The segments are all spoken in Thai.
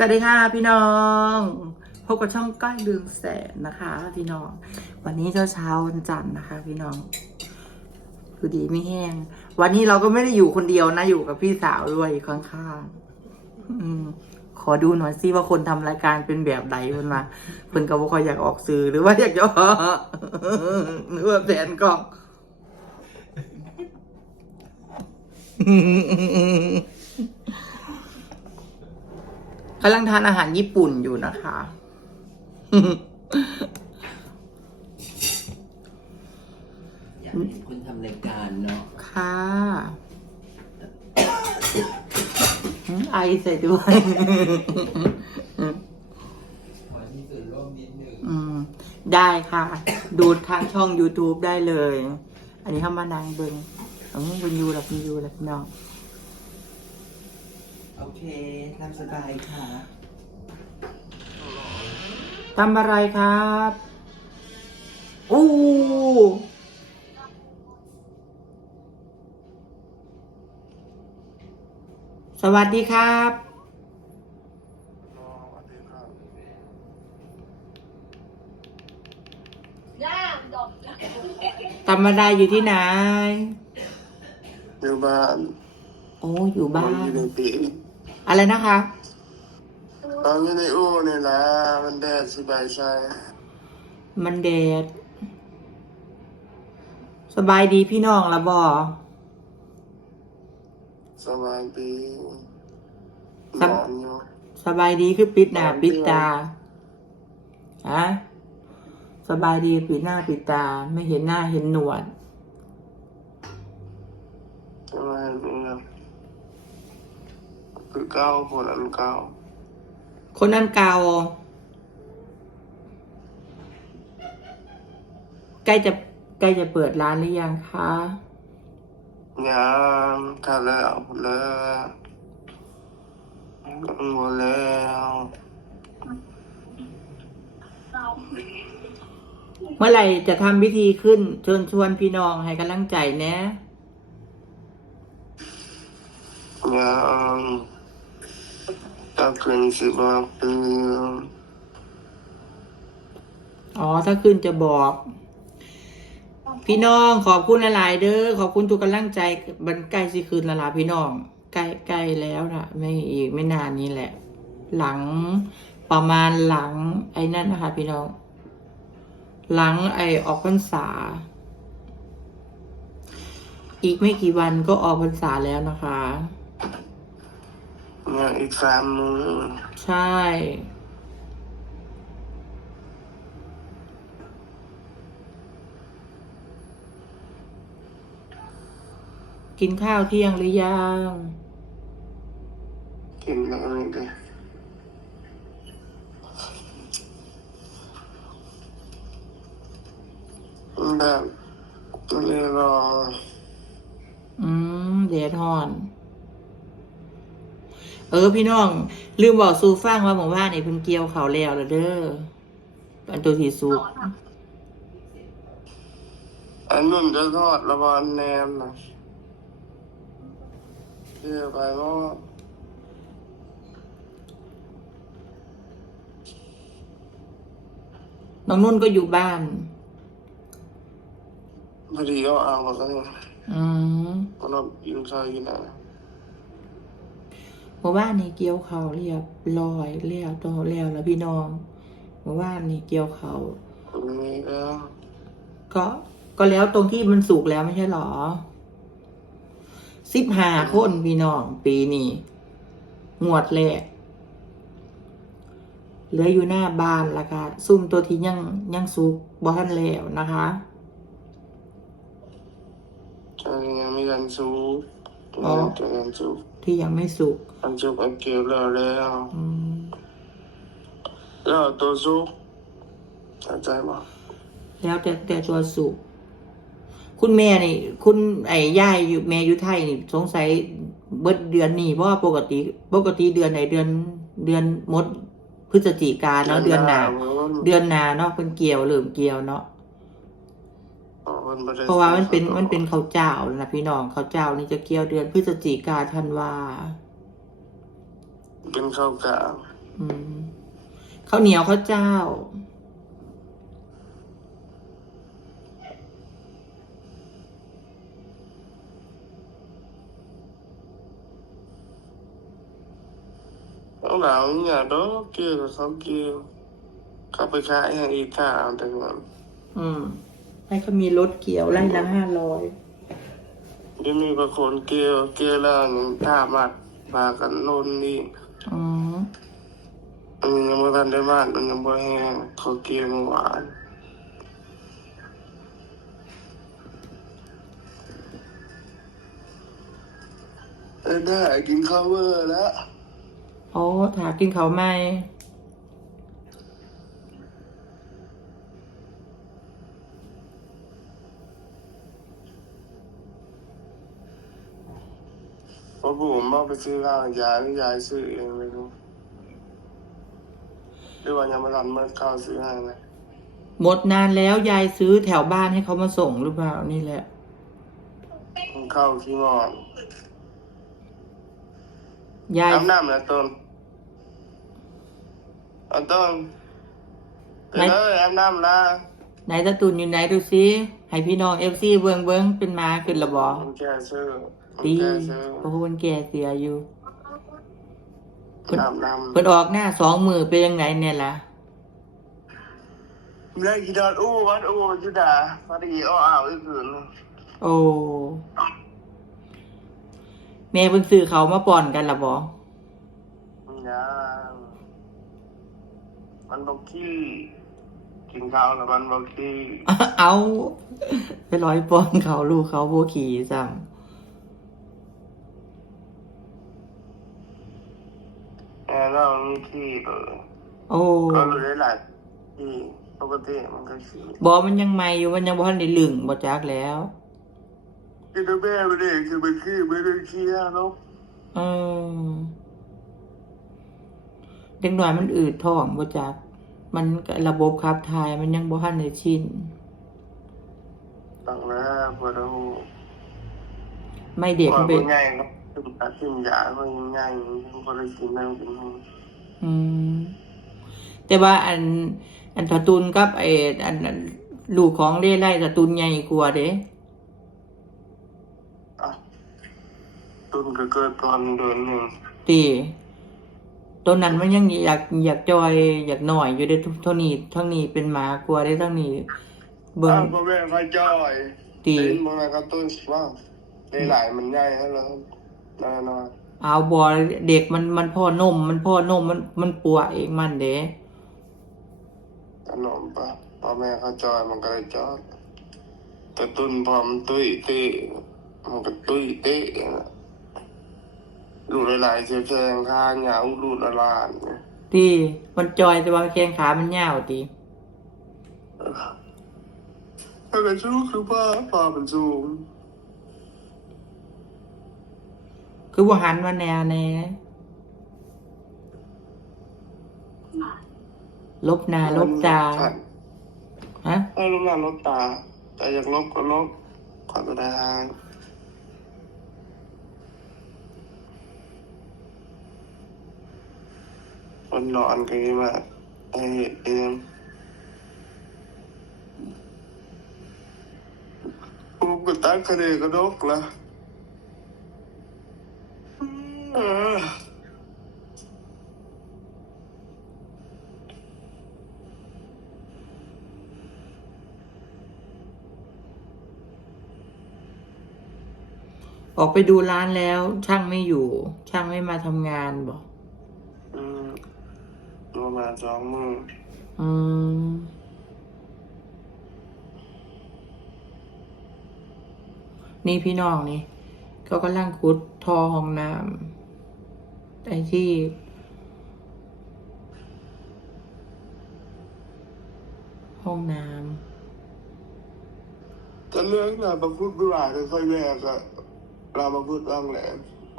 สวัสดีค่ะพี่น้องพบกับช่องก้อยลืมแสนนะคะ พี่น้อง วันนี้เช้าเช้าๆวันจันทร์นะคะ พี่น้องคือดีไม่แห้ง วันนี้เราก็ไม่ได้อยู่คนเดียวนะอยู่กับพี่สาวด้วยอยู่ข้างๆอืม ขอดูหน่อยซิว่าคนทำรายการเป็นแบบใดเพิ่นมาเพิ่นก็บ่คอยอยากออกสื่อหรือว่าอยากจะหรือว่าแผนกล้อง กำลังทานอาหารญี่ปุ่นอยู่นะคะ อยากเห็นคุณทำรายการเนาะค่ะอืมไอใส่ด้วย ขอที่ส่วนร่วมนิดนึงอืม ได้ค่ะ ดูทางช่อง YouTube ได้เลย อันนี้เข้ามานางเบิงอืมเป็นยูหลับเป็นยูหลับพี่น้องโอ เคทำสบายค่ะทำอะไรครับอู้สวัสดีครับย่าดอกทำอะไรอยู่ที่ไหน อยู่บ้าน โอ้ อยู่บ้าน อยู่ในปี อะไรนะคะตอนอยู่ในอู่นี่แหละมันแดดสบายใจมันแดด สบายดีพี่น้องละบอสบายดีครันบอนอยู่สบายดีคือปิดหน้าปิดตาฮะสบายดีปิดหน้าปิดตา ไม่เห็นหน้าเห็นหนวดสบายดี คือเก้าคนอันเก้าคนนั้นเก่าใกล้จะใกล้จะเปิดร้านหรือยังคะยังถ้าแล้วหมดแล้วหมดแล้วเมื่อไหร่จะทำพิธีขึ้นเชิญชวนพี่น้องให้กำลังใจแนะยัง ถ้าคืนสิบอกตื่นอ๋อ ถ้าขึ้นจะบอก พี่น้องขอบคุณหลาย ๆ เด้อขอบคุณทุกกำลังใจบันใกล้สิคืนละล่ะพี่น้องใกล้ใกล้แล้วนะไม่อีกไม่นานนี้แหละ หลังประมาณหลัง ไอ้นั่นนะคะ พี่น้อง หลังไอ้ออกพรรษา อีกไม่กี่วันก็ออกพรรษาแล้วนะคะ ยังอีกสามมื้อใช่ กินข้าวเที่ยงหรือยัง กินแล้วนี่ดิแบบเรียรออืม เดดฮอน เออพี่น้อง ลืมบอกซูฟังว่าหมู่บ้านนี่เพิ่นเกี่ยวเขาวแล้วแล้วเด้ออันตัวที่สุกอันนุ่นจะทอดระบอนแนมนะเชื่อไปว่าน้องนุ่นก็อยู่บ้านพอดีก็เอามาตั้งอืมก็เรายิงใส่กินนะ หมู่บ้านนี่เกี่ยวเขาวเรียบร้อยแล้วตัวแล้วแล้วพี่น้องหมู่บ้านนี่เกี่ยวเขาวตรงนี้ก็ก็ก็แล้วตรงที่มันสุกแล้วไม่ใช่หรอสิบห้าคนพี่น้องปีนี้งวดแรกเหลืออยู่หน้าบ้านละค่ะซุ่มตัวที่ยังยังสุกบ่ทันแล้วนะคะจะยังมีการสู้อ๋อจะการสู้ ที่ยังไม่สุกการสู้อันเกี่ยวแล้วแล้วอืมแล้วตัวสู้เข้าใจป่ะแล้วแต่แต่ตัวสุกคุณแม่นี่ คุณไอ้ย่ายอยู่แม่อยู่ไทยนี่ สงสัยเบิดเดือนนี้เพราะว่าปกติ ปกติเดือนไหนเดือน เดือนมดพฤศจิกาเนาะเดือนหนา เดือนหนาเนาะเป็นเกี่ยวเริ่มเกี่ยวเนาะ เพราะว่ามันเป็นมันเป็นข้าวเจ้านะพี่น้องข้าวเจ้านี่จะเกี่ยวเดือนพฤศจิกาธันวาเป็นข้าวกลางออืมข้าวเหนียวข้าวเจ้าต้องหนาวเนี่ยดอกเกี่ยว กับเขาเกี่ยวเข้าไปขายให้อีกข้าวแต่เงินอืมให้เขามีรถเกี่ยวไล่ละห้าร้อยยังมีบางคนเกี่ยวเกี่ยวแล้วยังท่ามัดพากันโน่นนี่อืมมันยังไม่ทันได้บ้านมันยังบ่แห้งเขาเกี่ยวเมื่อวานเอ้ยได้กินข้าวเวอร์แล้ว โอ้ถากินเขาวไหม เพราะผมมาไปซื้อข้าวยายนี่ยายซื้อเองไม่รู้หรือว่ายังไม่ทันเมื่อข้าวซื้อให้นะหมดนานแล้วยายซื้อแถวบ้านให้เขามาส่งหรือเปล่านี่แหละมันข้าวขี้งอนยายอาบน้ำแล้วต้นเอาต้นไปไหน เลยอาบน้ำละไหนตะตุนอยู่ไหนดูซิให้พี่น้องเอฟซีเบิงเบิงเป็นมาขึ้นระบอมันแก่ซื้อมัน ตีแก่ซื้อเพราะคนแก่เสียอยู่อาบน้เพิ่นออกหน้าสองมือเป็นยังไงเนี่ยล่ะำได้กี่ดอนอู้วัดอู้จุดาพอดีอ้ออ้าวอีกคืนนึงโอ้แม่เพิ่นซื้อเขามาป่อนกันละบอมันยังมันบอกขี้กินข้าวแล้วมันบอกขี้เอาไปร้อยป้อนเขาลูกเขาโบขี่ซ้ำ แอนเรามีขี้เลยโอ้ก็รู้ได้หลายที่ปกติมันก็ขี้บอมันยังใหม่อยู่มันยังบ่ทันได้ลึงบ่จักแล้วกินแม่ไม่ได้คือมันขี้ไม่ได้ขี้ฮะเนาะเออเด็กหน่อยมันอืดท้องบ่จักมันก็ระบบขับถ่ายมันยังบ่ทันได้ชินตั้งแล้วพอเราไม่เด็กว่ามันเป็นง่ายเนาะถึงตัดสินยาก็ยังง่ายพอได้กินนั่งกินนั่งอืมแต่ว่าอัน อันตะตุนกับไอ้อันอันลูกของเล่ไล่ตะตุนใหญ่กว่าเด้อะตุนก็เกิดตอนเดือนหนึ่งตีตัวนั้นมันยังอยากอยากจอยอยากหน่อยอยู่เด้เท่านี้เท่านี้เป็นหมากลัวได้เท่านี้ เบิ่งอ้าวพ่อแม่ใครจ้อยตีเป็นพ่อแม่กระตุ้นว่าได้หลายมันง่ายให้เรา แน่นอนเอาบอเด็กมันมันพ่อนม มันพ่อนมมันมันปัวเองมันเด้ขนมปะพ่อแม่เขาจอยมันก็เลยจอยแต่ตุนพอมันตุ้ยเตะมันก็ตุ้ยเตะดูหลายๆเสียแขงข้างยาวดูละลานเนี่ยตีมันจอยแต่ว่าแข้งขามันยาวตีถ้าเป็นชู้คือป้าป้าเป็นสูง คือว่าหันมาแนวแน่ลบหนาลบตา ฮะถ้าลบหน้าลบตา แต่อยากลบก็ลบขอตัวได้หางคนนอนกันมาไอ้เอ็มกูก็ตั้งคดีกระดกละเออออกไปดูร้านแล้ว ช่างไม่อยู่ ช่างไม่มาทำงานบอกอืมประมาณสองมืออืมนี่พี่น้องนี่ก็กำลังขุดทอห้องน้ำ ไอ้ที่ห้องน้จะเรื่องนะมาพูดเวลาค่อยๆแยกอะเรามาพูดบ้างแหละ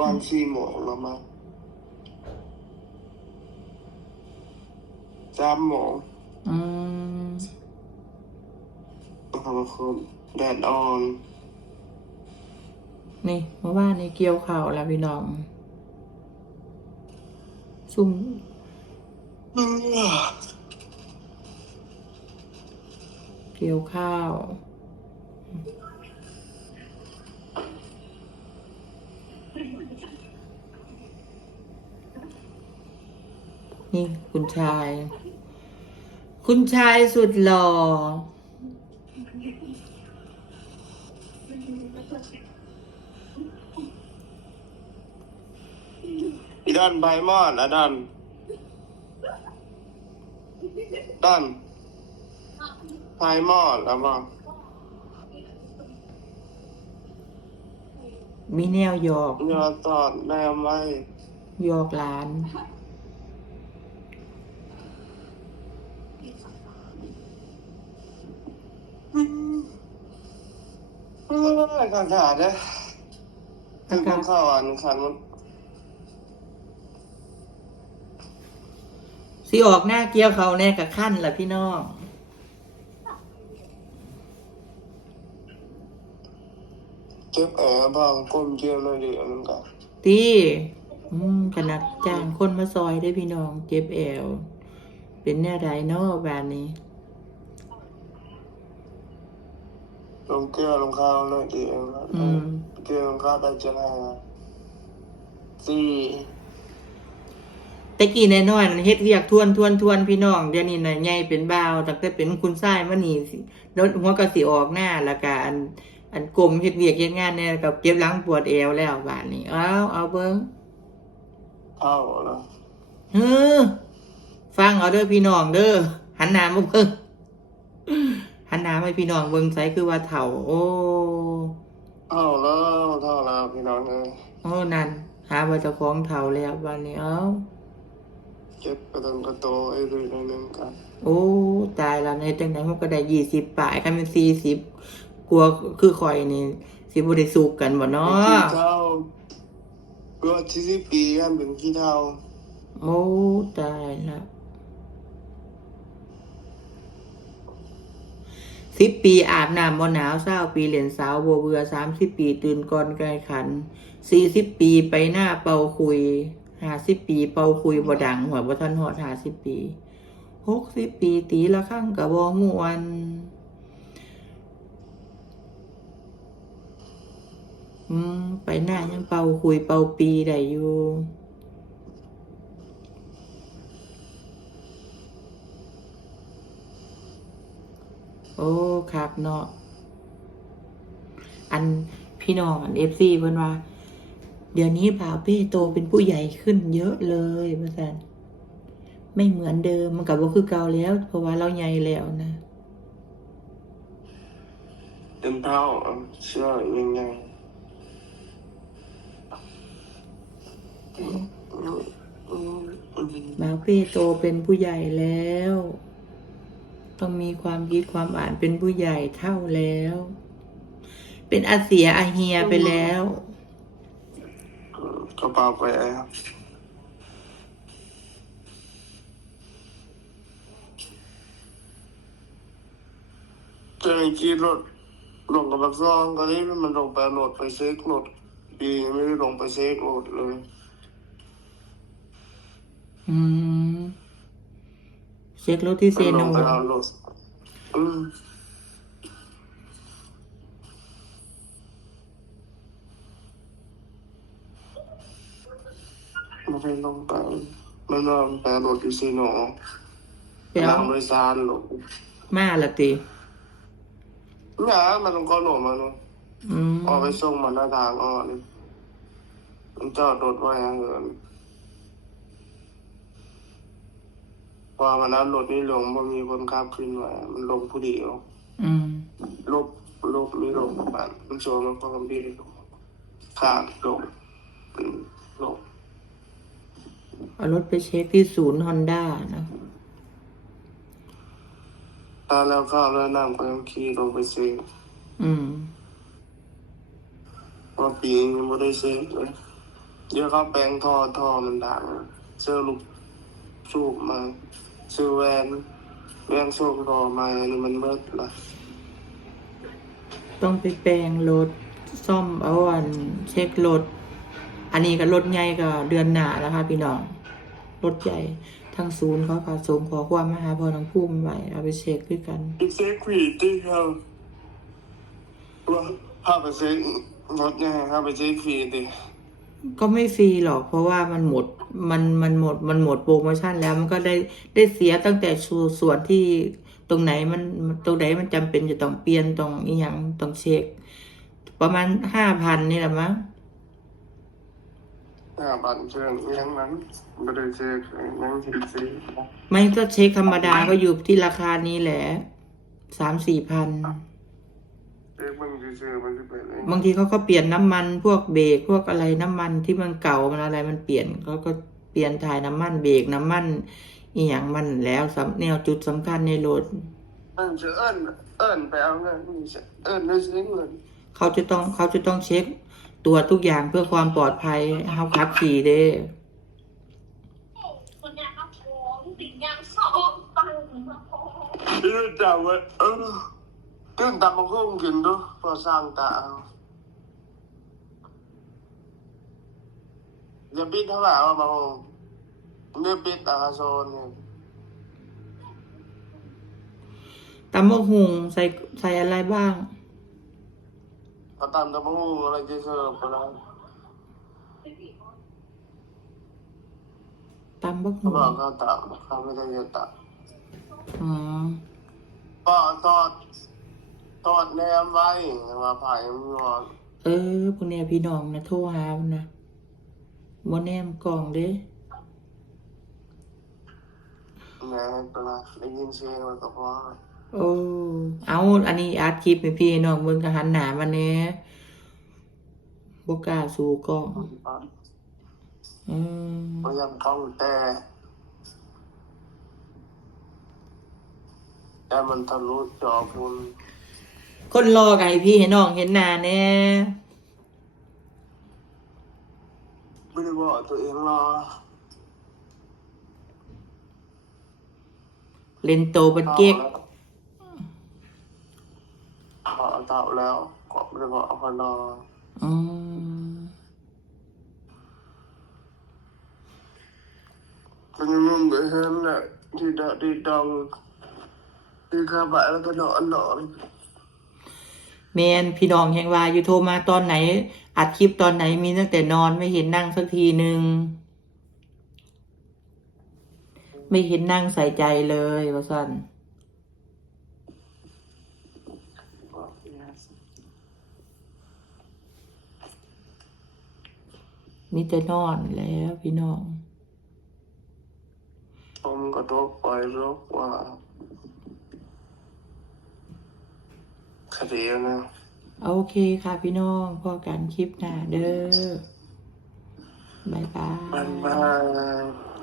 วางสี่โมงเรามาสามโมงำอืมทำคนแดดอ่อน นี่เมื่อวานนี่เกี่ยวข่าวแล้วพี่น้อง ซุ่มเกี่ยวข้าว นี่คุณชาย คุณชายสุดหล่อ ด้านใบมอดอะด้านด้านใบมอดแล้วบ้างมีแนวหยอกยอดตอดแนมไว้หยอกหลานอากาศขาดเลยคือพวกข้าวอันขันมัน สิออกหน้าเกี่ยวเขาแน่กับขั้นล่ะพี่น้องเจ็บแอร์บ้างก้มเจียวเลยดิมันก็ตีอืมขนาดจ้างคนมาซอยได้พี่น้อง เจ็บแอว เป็นแน่ใดเนาะแบบนี้ลงเกลือลงข้าวเลยดิอืมเกลือลงข้าวได้จะไงสี่ แต่กี้น้อยๆนั่นเฮ็ดเวียกทวนทวนทวนพี่น้องเดี๋ยวนี้น่ะใหญ่เป็นบ่าวตั้งแต่เป็นคุณชายมานี่สิแล้วหัวก็สิออกหน้าแล้วก็อันอันกลมเฮ็ดเวียกเฮ็ดงานเนี่ยกับเจ็บหลังปวดเอวแล้วบาดนี้เอาเอาเบิ่งเข้าแล้วเฮ้อฟังเอาเด้อพี่น้องเด้อหันหน้ามาเบิ่งหันหน้ามาให้พี่น้องเบิ่งใสคือว่าเฒ่า โอ้เข้าแล้วเข้าแล้วพี่น้องเอ้ยโอ้นั่นหาว่าเจ้าของเฒ่าแล้วบาดนี้เอ้า เจ็บกระตุนกระโตไอ้เรื่องนึงกันโอ้ตายแล้วในจังไหนมันก็ได้ยี่สิบปลายคันเป็นสี่สิบกลัวคือข่อยนี่สิบ่ได้สูกกันบ่เนาะขี้เท่าเพื่อที่สิบปีกันเป็นขี้เท่าโอ้ตายละสิบปีอาบน้ำบ่หนาวเศร้าปีเหรียญสาวบัวเบื่อสามสิบปีตื่นก่อนไกลขันสี่สิบปีไปหน้าเป่าคุย หาสิบปี เป่าคุยบ่ดังหัวบ่ทันหอดหาสิบปีหกสิบปี ตีละครั้งกับบ่มวนอืมไปหน้ายังเป่าคุยเป่าปีได้อยู่โอ้ครับเนาะอันพี่น้องอันเอฟซีเพิ่นว่า เดี๋ยวนี้บ่าวเป้โตเป็นผู้ใหญ่ขึ้นเยอะเลยว่าซั่นไม่เหมือนเดิมมันกับว่าคือเก่าแล้ว เพราะว่าเราใหญ่แล้วนะเต็มเท่าเชื่อยังไงบ่าวเป้โตเป็นผู้ใหญ่แล้ว ต้องมีความคิดความอ่านเป็นผู้ใหญ่เท่าแล้ว เป็นอาเสียอาเฮียไปแล้ว กระเป๋าไปครับเจอขี่รถลงกับบักซองก็นี้มันลงไปโหลดไปเซ็กโหลดปีไม่ได้ลงไปเซ็กโหลดเลยอืม เช็ครถที่เซมันโนลงไปเอาโหลดอืม มันไปลงไปมันลงไปโหลดอยู่ซีโนเดี๋ยวนั่งโดยสารโหลดมาละติ เนี่ยมันลงก็โหลดมาเนาะอืมออกไปส่งมันหน้าทางอ่อนมันจอดรถไว้อะเหินพอมันนั้นรถนี่ลงมันมีคนขับขึ้นไว้มันลงผู้เดียวอืมลบลบไม่ลงบ้านมันโชว์มันก็คำพี่ลงขาดลงอืมลง เอารถไปเช็คที่ศูนย์ฮอนด้านะตาแล้วข้าวแล้วน้ำก็ยังขี่ลงไปซื้ออืมเพอปีนี้ยังไม่ได้ซื้อเลยเดี๋ยวเขาแปลงท่อท่อมันดังเสื้อลูกสูบมาซื้อแวนแวนสูบท่อมาอันนี้มันเบิดละต้องไปแปลงรถซ่อมเอาอันเช็ครถ อันนี้ก็รถใหญ่ก็เดือนหน้าแล้วค่ะพี่น้องรถใหญ่ทางศูนย์เขาก็ส่งขอความมาหาพอน้องพุ่มไว้เอาไปเช็คด้วยกันอีกเซ็กผีที่เขาว่าพาไปเซ็กรถยังไงครับไปเซ็กผีดิก็ไม่ฟรีหรอก เพราะว่ามันหมดมันมันหมดมันหมดโปรโมชั่นแล้วมันก็ได้ได้เสียตั้งแต่ส่วนส่วนที่ตรงไหนมันตรงไหนมันจำเป็นจะต้องเปลี่ยนตรงอีหยังต้องเช็ค ประมาณห้าพันนี่แหละมั้ง ห้าบันเชิญยังนั้นไม่ได้เซ็กยังทีซีไม่ก็เช็คธรรมดาก็อยู่ที่ราคานี้แหละสามสี่พันเซ็กมันทีซีมันจะเป็นไงบางทีเขาก็เปลี่ยนน้ำมันพวกเบรกพวกอะไรน้ำมันที่มันเก่ามันอะไรมันเปลี่ยนเขาก็เปลี่ยนถ่ายน้ำมันเบรกน้ำมันอีหยังมันแล้วสำแนวจุดสำคัญในรถมันจะเอิ้นเอิ้นไปเอาเงินนี่จะเอิ้นได้ซื้อเงินเขาจะต้องเขาจะต้องเช็ค ตัวทุกอย่างเพื่อความปลอดภัยเขาขับขี่เด้คนยางก็ท้องติดยางสองปังมาพอที่จะเว้ยเออขึ้นตามมาคุ้มกินดูพอสร้างตาเอาอย่าปิดเท่าไหร่ว่าบางเนี่ยปิดอาโซนเนี่ยตำมะหุงใส่ใส่อะไรบ้าง ก็ตามตามหูอะไรที่เธอไปแล้วตำมะหุเขางบอกเขาตามเขาไม่ได้จะตามอ๋อก็ทอดทอดแนมไว้ว่าผ่ายมันอนเออพวกเนี้ยพี่น้องนะโทรหามันนะบ่แนมกล่องเด้แหน่ปลาได้ยินเสียงมันก็พอโอ้เอาอันนี้อัดคลิปให้พี่น้องเบิ่งกะหันหน้ามาแหน่บ่กล้าสู่กล้องอืมพยายามป้องแต่แต่มันทะลุจอคุณคนรอไก่พี่ให้น้องเห็นหน้าแน่ไม่ได้บอกตัวเองรอเล่นโตเป็นเก๊ก พอเต่าแล้วก็ไม่ได้บอกพอนออืมก็ยังมึงไปเห็นแหละที่ดะที่ดองที่ข้าบายแล้วก็นอนนอนแมนพี่น้องแห่งว่าอยู่โทรมาตอนไหน อัดคลิปตอนไหนมีตั้งแต่นอนไม่เห็นนั่งสักทีหนึ่งไม่เห็นนั่งใส่ใจเลยว่าสั่น มีแต่นอนแล้วพี่น้องผมก็ตกไปรู้ว่าคดีนะโอเคค่ะพี่น้องพอกันคลิปหน้าเด้อบ๊ายบายบายบาย